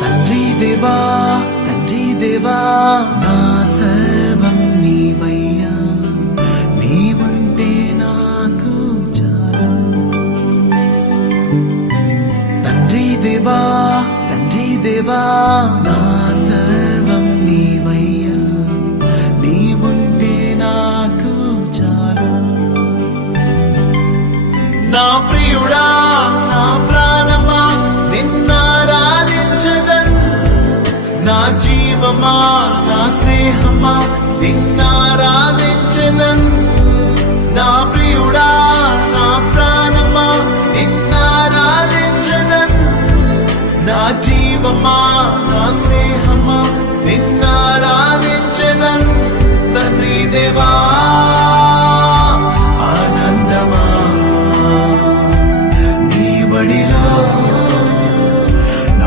తండ్రి దేవా నా సర్వం నీవయ్యా, నీవుంటే నాకు చాలు. తండ్రి దేవా నా సర్వం నీవయ్యా, నీవుంటే నాకు చాలు. నా ప్రియుడా నా ప్రాణమా నిన్నారాధించదన్, నా జీవమా నా స్నేహమా నిన్నారాధించదన్. నా ప్రియుడా నా ప్రాణమా నిన్నారాధించదన్, నా జీవమా నా స్నేహమా నిన్నారాధించదన్. తండ్రి దేవా